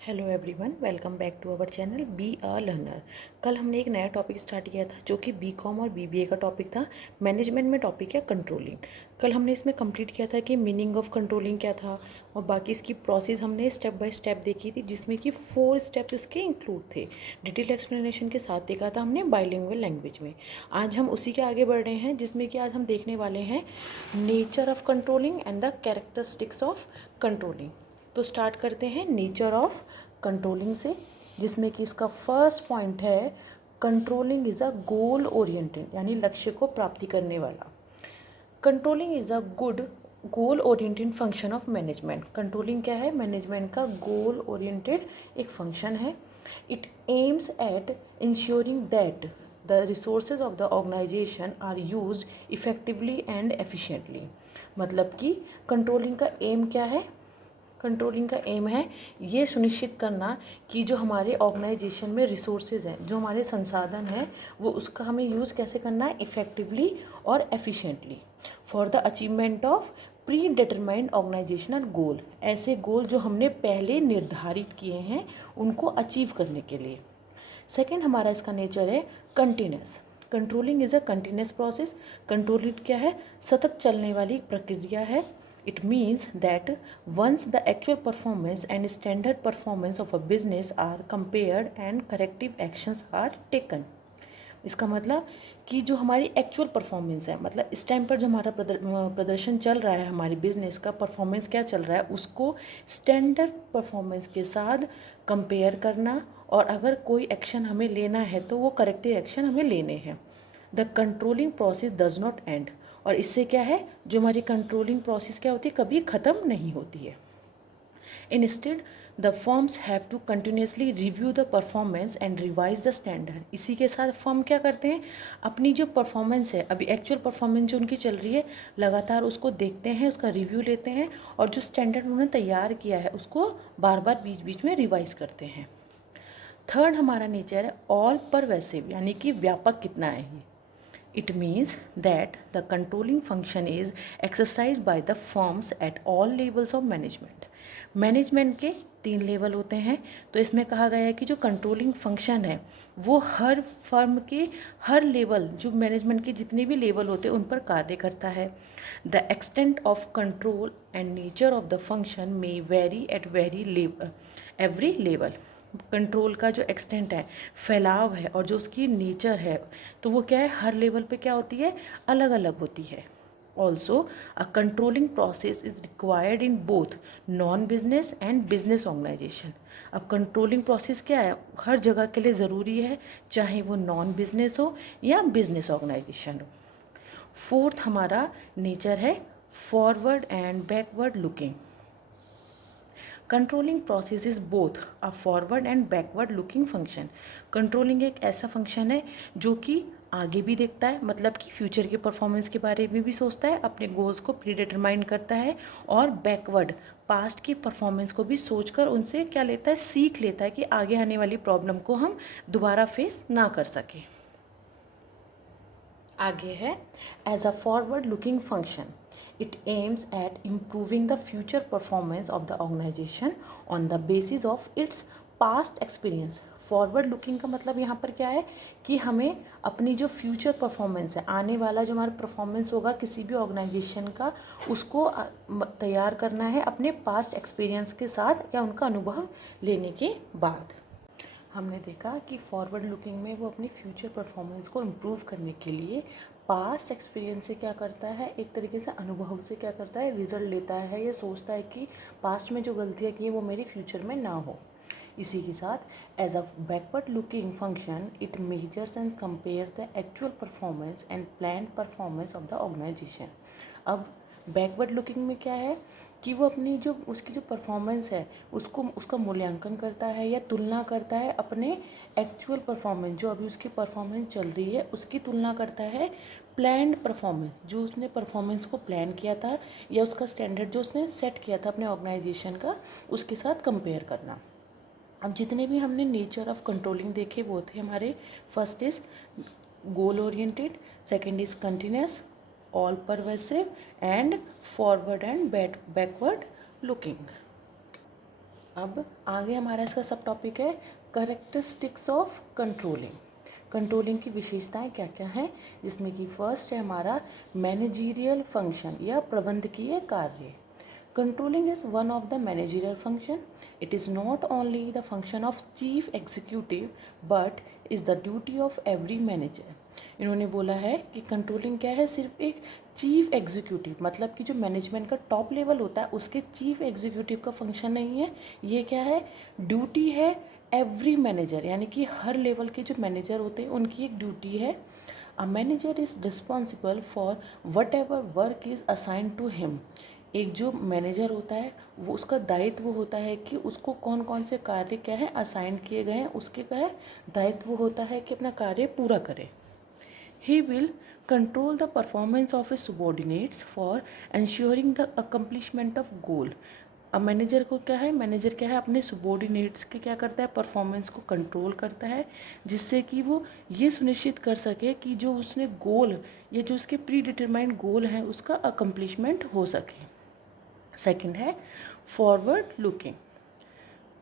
Hello everyone, welcome back to our channel be a learner. कल हमने एक नया टॉपिक स्टार्ट किया था जो कि बीकॉम और बीबीए का टॉपिक था। मैनेजमेंट में टॉपिक है कंट्रोलिंग। कल हमने इसमें कंप्लीट किया था कि मीनिंग ऑफ कंट्रोलिंग क्या था और बाकी इसकी प्रोसेस हमने स्टेप बाय स्टेप देखी थी, जिसमें कि 4 स्टेप्स इसके इंक्लूड थे। डिटेल एक्सप्लेनेशन के साथ देखा था हमने बाइलिंगुअल लैंग्वेज में। आज हम उसी के आगे बढ़ रहे हैं, जिसमें कि आज हम देखने वाले हैं nature of controlling and the characteristics of controlling. तो स्टार्ट करते हैं नेचर ऑफ कंट्रोलिंग से, जिसमें कि इसका फर्स्ट पॉइंट है controlling is a goal oriented, यानी लक्ष्य को प्राप्ति करने वाला। Controlling is a good goal oriented function of management. Controlling क्या है? मैनेजमेंट का गोल ओरिएंटेड एक फंक्शन है। It aims at ensuring that the resources of the organisation are used effectively and efficiently. मतलब कि कंट्रोलिंग का एम क्या है? कंट्रोलिंग का एम है ये सुनिश्चित करना कि जो हमारे ऑर्गेनाइजेशन में रिसोर्सेज हैं, जो हमारे संसाधन हैं, वो उसका हमें यूज़ कैसे करना है? इफ़ेक्टिवली और efficiently for the achievement of predetermined organisational goal. ऐसे गोल जो हमने पहले निर्धारित किए हैं उनको अचीव करने के लिए। सेकेंड हमारा इसका नेचर है continuous. Controlling is a continuous process. Controlling क्या है? सतत चलने वाली एक प्रक्रिया है। It means that once the actual performance and standard performance of a business are compared and corrective actions are taken। इसका मतलब कि जो हमारी एक्चुअल परफॉर्मेंस है, मतलब इस टाइम पर जो हमारा प्रदर्शन चल रहा है, हमारी बिजनेस का परफॉर्मेंस क्या चल रहा है, उसको स्टैंडर्ड परफॉर्मेंस के साथ कंपेयर करना, और अगर कोई एक्शन हमें लेना है तो वो करेक्टिव एक्शन हमें लेने हैं। The controlling process does not and. और इससे क्या है, जो हमारी कंट्रोलिंग प्रोसेस क्या होती है, कभी ख़त्म नहीं होती है। Instead the firms have to continuously review the performance and revise the standard. इसी के साथ फर्म क्या करते हैं, अपनी जो परफॉर्मेंस है, अभी एक्चुअल परफॉर्मेंस जो उनकी चल रही है, लगातार उसको देखते हैं, उसका रिव्यू लेते हैं, और जो स्टैंडर्ड उन्होंने तैयार किया है उसको बार बार बीच बीच में रिवाइज करते हैं। थर्ड हमारा नेचर है ऑल परवेसिव, यानी कि व्यापक कितना है ये। It means that the controlling function is exercised by the firms at all levels of management। Management के 3 लेवल होते हैं, तो इसमें कहा गया है कि जो कंट्रोलिंग फंक्शन है वो हर फर्म के हर लेवल, जो मैनेजमेंट के जितने भी लेवल होते हैं उन पर कार्य करता है। The extent of control and nature of the function may very at every level. Control का जो एक्सटेंट है, फैलाव है, और जो उसकी नेचर है, तो वो क्या है, हर लेवल पे क्या होती है, अलग अलग होती है। Also a controlling process is required in both non business and business organisation. अब कंट्रोलिंग प्रोसेस क्या है, हर जगह के लिए ज़रूरी है, चाहे वो नॉन बिजनेस हो या बिजनेस ऑर्गेनाइजेशन हो। फोर्थ हमारा नेचर है forward and backward looking. Controlling process is both a forward and backward looking function. Controlling एक ऐसा फंक्शन है जो कि आगे भी देखता है, मतलब कि फ्यूचर के परफॉर्मेंस के बारे में भी सोचता है, अपने गोल्स को प्री डिटरमाइन करता है, और बैकवर्ड पास्ट की परफॉर्मेंस को भी सोचकर उनसे क्या लेता है, सीख लेता है कि आगे आने वाली प्रॉब्लम को हम दोबारा फेस ना कर सकें। आगे है as a forward looking function, it aims at improving the future performance of the organisation on the basis of its past experience. Forward looking का मतलब यहाँ पर क्या है कि हमें अपनी जो फ्यूचर परफॉर्मेंस है, आने वाला जो हमारा परफॉर्मेंस होगा किसी भी ऑर्गेनाइजेशन का, उसको तैयार करना है अपने पास्ट एक्सपीरियंस के साथ या उनका अनुभव लेने के बाद। हमने देखा कि फॉरवर्ड लुकिंग में वो अपनी फ्यूचर परफॉर्मेंस को इम्प्रूव करने के लिए पास्ट एक्सपीरियंस से क्या करता है, एक तरीके से अनुभव से क्या करता है, रिजल्ट लेता है, ये सोचता है कि पास्ट में जो गलतियाँ की हैं वो मेरी फ्यूचर में ना हो। इसी के साथ as a backward looking function it measures and compares the actual performance and plan performance of the organisation. अब बैकवर्ड लुकिंग में क्या है कि वो अपनी जो उसकी जो परफॉर्मेंस है उसको उसका मूल्यांकन करता है या तुलना करता है अपने एक्चुअल परफॉर्मेंस, जो अभी उसकी परफॉर्मेंस चल रही है उसकी तुलना करता है प्लान्ड परफॉर्मेंस, जो उसने परफॉर्मेंस को प्लान किया था या उसका स्टैंडर्ड जो उसने सेट किया था अपने ऑर्गेनाइजेशन का, उसके साथ कंपेयर करना। अब जितने भी हमने नेचर ऑफ कंट्रोलिंग देखे वो थे हमारे, first is goal oriented, second is continuous, all pervasive, and forward and backward looking. अब आगे हमारा इसका सब टॉपिक है करेक्टरिस्टिक्स ऑफ कंट्रोलिंग। कंट्रोलिंग की विशेषताएं क्या क्या हैं, जिसमें कि फर्स्ट है हमारा मैनेजीरियल फंक्शन या प्रबंधकीय कार्य। Controlling is one of the managerial function. It is not only the function of chief executive but is the duty of every manager. इन्होंने बोला है कि कंट्रोलिंग क्या है, सिर्फ एक चीफ एग्जीक्यूटिव मतलब कि जो मैनेजमेंट का टॉप लेवल होता है उसके चीफ एग्जीक्यूटिव का फंक्शन नहीं है. ये क्या है, ड्यूटी है एवरी मैनेजर, यानी कि हर लेवल के जो मैनेजर होते हैं उनकी एक ड्यूटी है. A manager is responsible for whatever work is assigned to him. एक जो मैनेजर होता है वो उसका दायित्व होता है कि उसको कौन कौन से कार्य क्या है असाइन किए गए हैं, उसके क्या है दायित्व होता है कि अपना कार्य पूरा करे. He will control the performance of his subordinates for ensuring the accomplishment of goal. अब मैनेजर को क्या है, मैनेजर क्या है अपने subordinates के क्या करता है, परफॉर्मेंस को कंट्रोल करता है, जिससे कि वो ये सुनिश्चित कर सके कि जो उसने गोल या जो उसके प्री डिटरमाइंड गोल हैं उसका अकम्पलिशमेंट हो सके. सेकंड है forward looking.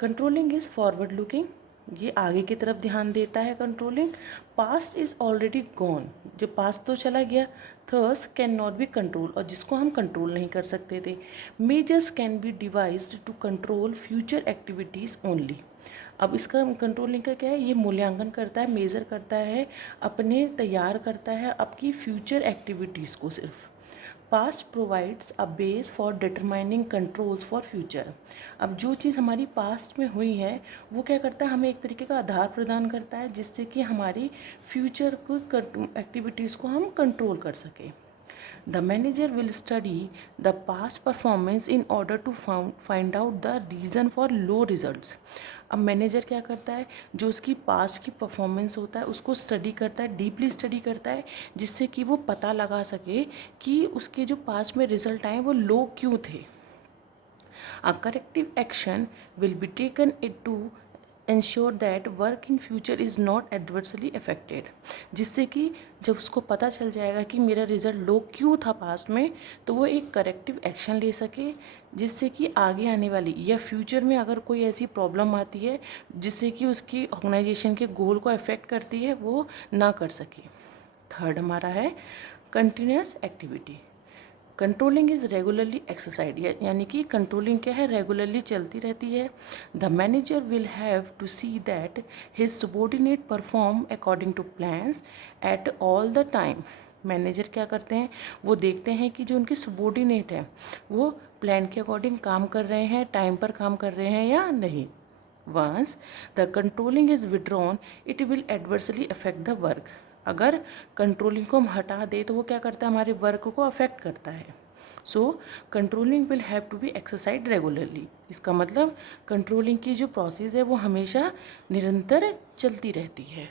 Controlling is forward looking, ये आगे की तरफ ध्यान देता है. Controlling past is already gone, जो पास्ट तो चला गया, thus can not be control, और जिसको हम कंट्रोल नहीं कर सकते थे. Measures can be devised to control future activities only. अब इसका कंट्रोलिंग का क्या है, ये मूल्यांकन करता है, मेज़र करता है, अपने तैयार करता है आपकी फ्यूचर एक्टिविटीज़ को सिर्फ. Past provides a base for determining controls for future. अब जो चीज़ हमारी पास्ट में हुई है वो क्या करता है, हमें एक तरीके का आधार प्रदान करता है जिससे कि हमारी फ्यूचर को एक्टिविटीज़ को हम कंट्रोल कर सकें. The manager will study the past performance in order to find out the reason for low results. अब मैनेजर क्या करता है, जो उसकी पास्ट की परफॉर्मेंस होता है उसको स्टडी करता है, डीपली स्टडी करता है, जिससे कि वो पता लगा सके कि उसके जो पास्ट में रिजल्ट आए वो लो क्यों थे. A corrective action will be taken to ensure that work in future is not adversely affected. जिससे कि जब उसको पता चल जाएगा कि मेरा रिज़ल्ट लो क्यों था पास्ट में, तो वो एक करेक्टिव एक्शन ले सके, जिससे कि आगे आने वाली या फ्यूचर में अगर कोई ऐसी प्रॉब्लम आती है जिससे कि उसकी ऑर्गेनाइजेशन के गोल को अफेक्ट करती है वो ना कर सके. थर्ड हमारा है continuous activity. Controlling is regularly exercise, यानी कि कंट्रोलिंग क्या है, रेगुलरली चलती रहती है. The manager will have to see that his subordinate perform according to plans at all the time. Manager क्या करते हैं, वो देखते हैं कि जो उनके सबॉर्डिनेट हैं वो प्लान के अकॉर्डिंग काम कर रहे हैं, टाइम पर काम कर रहे हैं या नहीं. Once the controlling is withdrawn it will adversely affect the work. अगर कंट्रोलिंग को हम हटा दें तो वो क्या करता है, हमारे वर्क को अफेक्ट करता है. So controlling will have to be exercise regularly. इसका मतलब कंट्रोलिंग की जो प्रोसेस है वो हमेशा निरंतर चलती रहती है.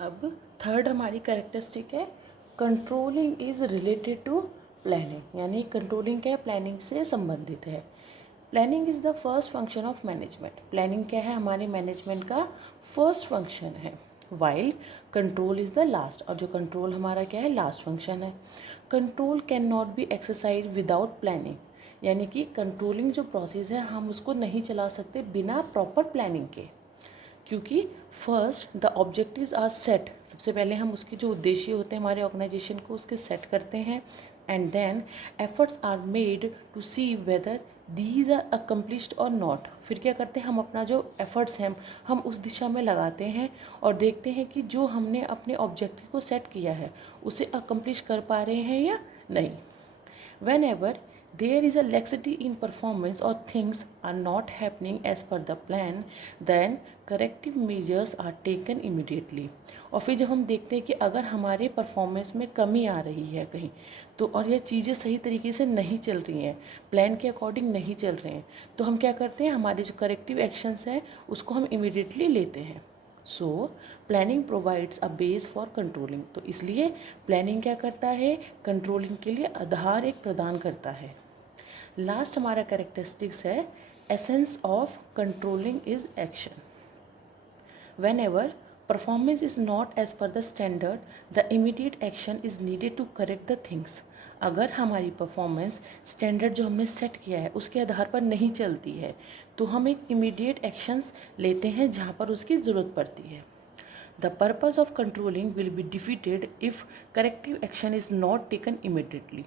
अब थर्ड हमारी कैरेक्टरिस्टिक है controlling is related to planning, यानी कंट्रोलिंग क्या है, प्लानिंग से संबंधित है. Planning is the first function of management. Planning क्या है, हमारे मैनेजमेंट का फर्स्ट फंक्शन है. While control is the last, और जो कंट्रोल हमारा क्या है, लास्ट फंक्शन है. Control can not be exercise without planning, यानी कि कंट्रोलिंग जो प्रोसेस है हम उसको नहीं चला सकते बिना प्रॉपर प्लानिंग के, क्योंकि first the objectives are set. सबसे पहले हम उसके जो उद्देश्य होते हैं हमारे ऑर्गेनाइजेशन को उसके सेट करते हैं, and then efforts are made to see whether these are accomplished or not. फिर क्या करते हैं, हम अपना जो एफर्ट्स हैं हम उस दिशा में लगाते हैं और देखते हैं कि जो हमने अपने ऑब्जेक्टिव को सेट किया है उसे अकम्प्लिश कर पा रहे हैं या नहीं. When ever there is a laxity in performance or things are not happening as per the plan, then corrective measures are taken immediately. और फिर जब हम देखते हैं कि अगर हमारे परफॉर्मेंस में कमी आ रही है कहीं तो, और यह चीज़ें सही तरीके से नहीं चल रही हैं, प्लान के अकॉर्डिंग नहीं चल रहे हैं, तो हम क्या करते हैं, हमारे जो करेक्टिव एक्शंस हैं उसको हम इमीडिएटली लेते हैं. So planning provides a base for controlling. तो इसलिए प्लानिंग क्या करता है, कंट्रोलिंग के लिए आधार एक प्रदान करता है. लास्ट हमारा कैरेक्टरिस्टिक्स है essence of controlling is action. Whenever performance is not as per the standard the immediate action is needed to correct the things. अगर हमारी परफॉर्मेंस स्टैंडर्ड जो हमने सेट किया है उसके आधार पर नहीं चलती है तो हम एक इमीडिएट एक्शंस लेते हैं जहाँ पर उसकी ज़रूरत पड़ती है। The purpose of controlling will be defeated if corrective action is not taken immediately.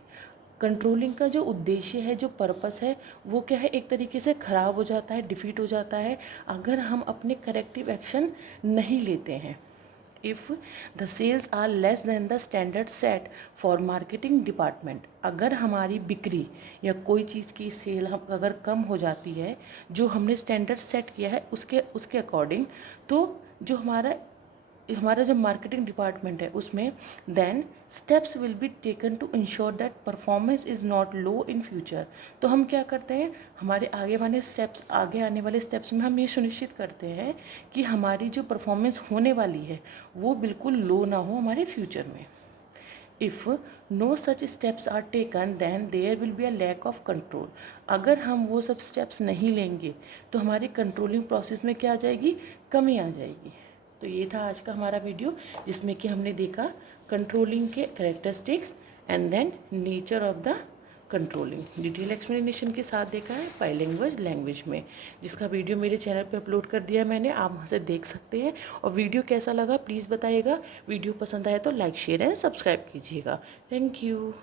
Controlling का जो उद्देश्य है, जो पर्पस है, वो क्या है, एक तरीके से ख़राब हो जाता है, डिफीट हो जाता है अगर हम अपने करेक्टिव एक्शन नहीं लेते हैं। If the sales are less than the standard set for marketing department, अगर हमारी बिक्री या कोई चीज़ की सेल हम अगर कम हो जाती है जो हमने स्टैंडर्ड सेट किया है उसके अकॉर्डिंग, तो जो हमारा जो मार्केटिंग डिपार्टमेंट है उसमें then steps will be taken to ensure that performance is not low in future. तो हम क्या करते हैं, हमारे आगे आने वाले स्टेप्स में हम ये सुनिश्चित करते हैं कि हमारी जो परफॉर्मेंस होने वाली है वो बिल्कुल लो ना हो हमारे फ्यूचर में। If no such steps are taken then there will be a lack of control. अगर हम वो सब स्टेप्स नहीं लेंगे तो हमारी कंट्रोलिंग प्रोसेस में क्या आ जाएगी, कमी आ जाएगी। तो ये था आज का हमारा वीडियो जिसमें कि हमने देखा कंट्रोलिंग के characteristics and then nature of the controlling. Detail explanation के साथ देखा है बाइलैंग्वेज लैंग्वेज में, जिसका वीडियो मेरे चैनल पे अपलोड कर दिया मैंने, आप वहाँ से देख सकते हैं। और वीडियो कैसा लगा प्लीज़ बताइएगा। वीडियो पसंद आए तो लाइक शेयर एंड सब्सक्राइब कीजिएगा। Thank you.